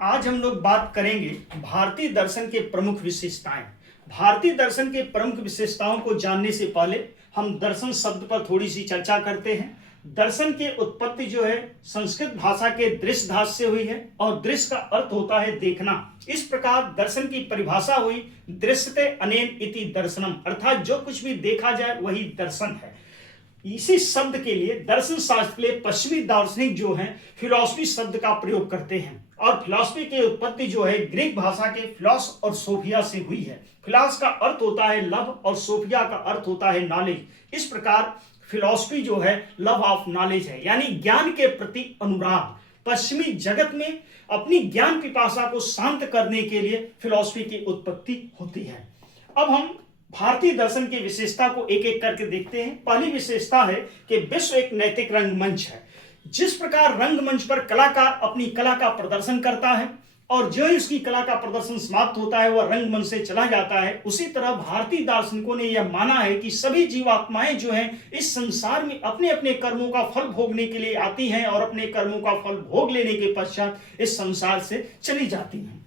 आज हम लोग बात करेंगे भारतीय दर्शन के प्रमुख विशेषताएं। भारतीय दर्शन के प्रमुख विशेषताओं को जानने से पहले हम दर्शन शब्द पर थोड़ी सी चर्चा करते हैं। दर्शन की उत्पत्ति जो है संस्कृत भाषा के दृश्य धातु से हुई है और दृश्य का अर्थ होता है देखना। इस प्रकार दर्शन की परिभाषा हुई दृश्यते अनेन इति दर्शनम, अर्थात जो कुछ भी देखा जाए वही दर्शन है। इसी शब्द के लिए दर्शन शास्त्र के लिए पश्चिमी दार्शनिक जो हैं फिलॉसफी शब्द का प्रयोग करते हैं और फिलॉसफी की उत्पत्ति जो है ग्रीक भाषा के फिलॉस और सोफिया से हुई है। फिलॉस का अर्थ होता है लव और सोफिया का अर्थ होता है नॉलेज। इस प्रकार फिलॉसफी जो है लव ऑफ नॉलेज है, यानी ज्ञान के प्रति अनुराग। पश्चिमी जगत में अपनी ज्ञान पिपासा को शांत करने के लिए फिलॉसफी की उत्पत्ति होती है। अब हम भारतीय दर्शन की विशेषता को एक एक करके देखते हैं। पहली विशेषता है कि विश्व एक नैतिक रंगमंच है। जिस प्रकार रंगमंच पर कलाकार अपनी कला का प्रदर्शन करता है और जो ही उसकी कला का प्रदर्शन समाप्त होता है वह रंगमंच से चला जाता है, उसी तरह भारतीय दार्शनिकों ने यह माना है कि सभी जीवात्माएं जो हैं इस संसार में अपने अपने कर्मों का फल भोगने के लिए आती हैं और अपने कर्मों का फल भोग लेने के पश्चात इस संसार से चली जाती हैं।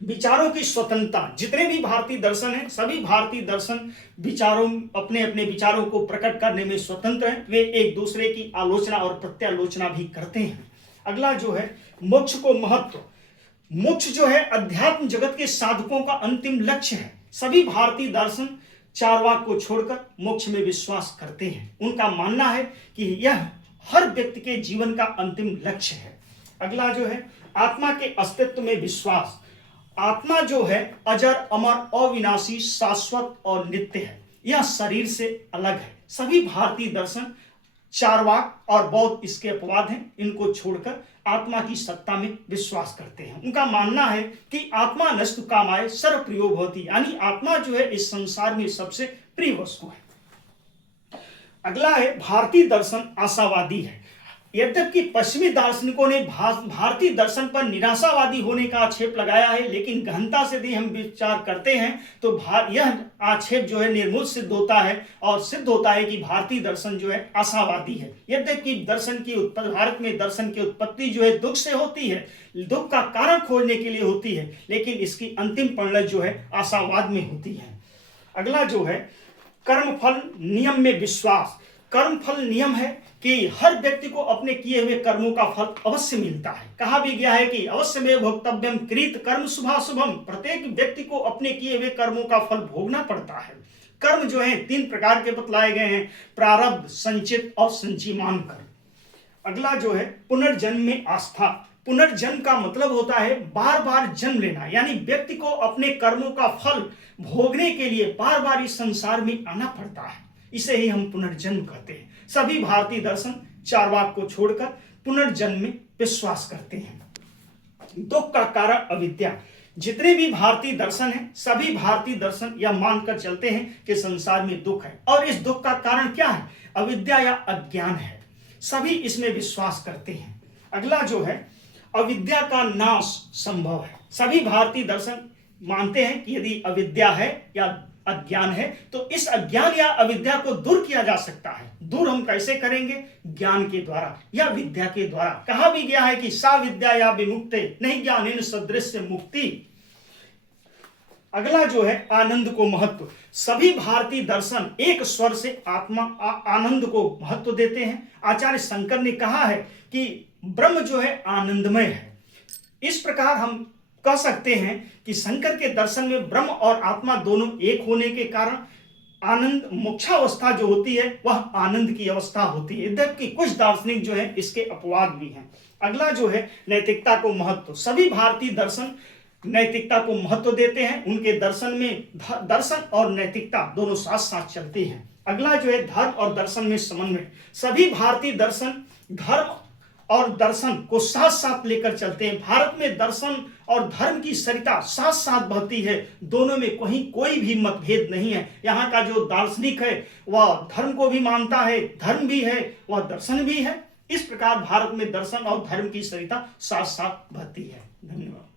विचारों की स्वतंत्रता, जितने भी भारतीय दर्शन हैं सभी भारतीय दर्शन विचारों अपने अपने विचारों को प्रकट करने में स्वतंत्र हैं। वे एक दूसरे की आलोचना और प्रत्यालोचना भी करते हैं। अगला जो है मोक्ष को महत्व। मोक्ष जो है अध्यात्म जगत के साधकों का अंतिम लक्ष्य है। सभी भारतीय दर्शन चारवाक को छोड़कर मोक्ष में विश्वास करते हैं। उनका मानना है कि यह हर व्यक्ति के जीवन का अंतिम लक्ष्य है। अगला जो है आत्मा के अस्तित्व में विश्वास। आत्मा जो है अजर, अमर, अविनाशी, शाश्वत और नित्य है। यह शरीर से अलग है। सभी भारतीय दर्शन चारवाक और बौद्ध इसके अपवाद हैं, इनको छोड़कर आत्मा की सत्ता में विश्वास करते हैं। उनका मानना है कि आत्मा नस्तु कामाय सर्व प्रियो भवति, यानी आत्मा जो है इस संसार में सबसे प्रिय वस्तु है। अगला है भारतीय दर्शन आशावादी है। यद्यपि पश्चिमी दार्शनिकों ने भारतीय दर्शन पर निराशावादी होने का आक्षेप लगाया है, लेकिन गहनता से यदि हम विचार करते हैं तो यह आक्षेप जो है निर्मूल सिद्ध होता है और सिद्ध होता है कि भारतीय दर्शन जो है आशावादी है। यद्यपि भारत में दर्शन की उत्पत्ति जो है दुख से होती है, दुख का कारण खोजने के लिए होती है, लेकिन इसकी अंतिम परिणति जो है आशावाद में होती है। अगला जो है कर्मफल नियम में विश्वास। कर्मफल नियम है कि हर व्यक्ति को अपने किए हुए कर्मों का फल अवश्य मिलता है। कहा भी गया है कि अवश्य में भोक्तव्यम कृत कर्म शुभाशुभम। प्रत्येक व्यक्ति को अपने किए हुए कर्मों का फल भोगना पड़ता है। कर्म जो है 3 प्रकार के बतलाए गए हैं, प्रारब्ध, संचित और संचीमान कर्म। अगला जो है पुनर्जन्म में आस्था। पुनर्जन्म का मतलब होता है बार बार जन्म लेना, यानी व्यक्ति को अपने कर्मों का फल भोगने के लिए बार बार इस संसार में आना पड़ता है। इसे ही हम पुनर्जन्म कहते हैं। सभी भारतीय दर्शन चारवाक को छोड़कर पुनर्जन्म में विश्वास करते हैं। दुख का कारण अविद्या। जितने भी भारतीय दर्शन हैं सभी भारतीय दर्शन यह मानकर चलते हैं कि संसार में दुख है और इस दुख का कारण क्या है? अविद्या या अज्ञान है। सभी इसमें विश्वास करते हैं। अगला जो है अविद्या का नाश संभव है। सभी भारतीय दर्शन मानते हैं कि यदि अविद्या है या अज्ञान है तो इस अज्ञान या अविद्या को दूर किया जा सकता है। दूर हम कैसे करेंगे? ज्ञान के द्वारा या विद्या के द्वारा। कहा भी गया है कि सा विद्या या विमुक्ते नहीं ज्ञानेन सदृश्य मुक्ति। अगला जो है आनंद को महत्व। सभी भारतीय दर्शन एक स्वर से आत्मा आनंद को महत्व देते हैं। आचार्य शंकर ने कहा है कि ब्रह्म जो है आनंदमय है। इस प्रकार हम कह सकते हैं कि शंकर के दर्शन में ब्रह्म और आत्मा दोनों एक होने के कारण आनंद मोक्षावस्था जो होती है वह आनंद की अवस्था होती है। यद्यपि कुछ दार्शनिक जो है इसके अपवाद भी हैं। अगला जो है नैतिकता को महत्व। सभी भारतीय दर्शन नैतिकता को महत्व देते हैं। उनके दर्शन में दर्शन और नैतिकता दोनों साथ साथ चलते हैं। अगला जो है धर्म और दर्शन में समन्वय। सभी भारतीय दर्शन धर्म और दर्शन को साथ साथ लेकर चलते हैं। भारत में दर्शन और धर्म की सरिता साथ साथ बहती है। दोनों में कहीं कोई भी मतभेद नहीं है। यहाँ का जो दार्शनिक है वह धर्म को भी मानता है, धर्म भी है, वह दर्शन भी है। इस प्रकार भारत में दर्शन और धर्म की सरिता साथ साथ बहती है। धन्यवाद।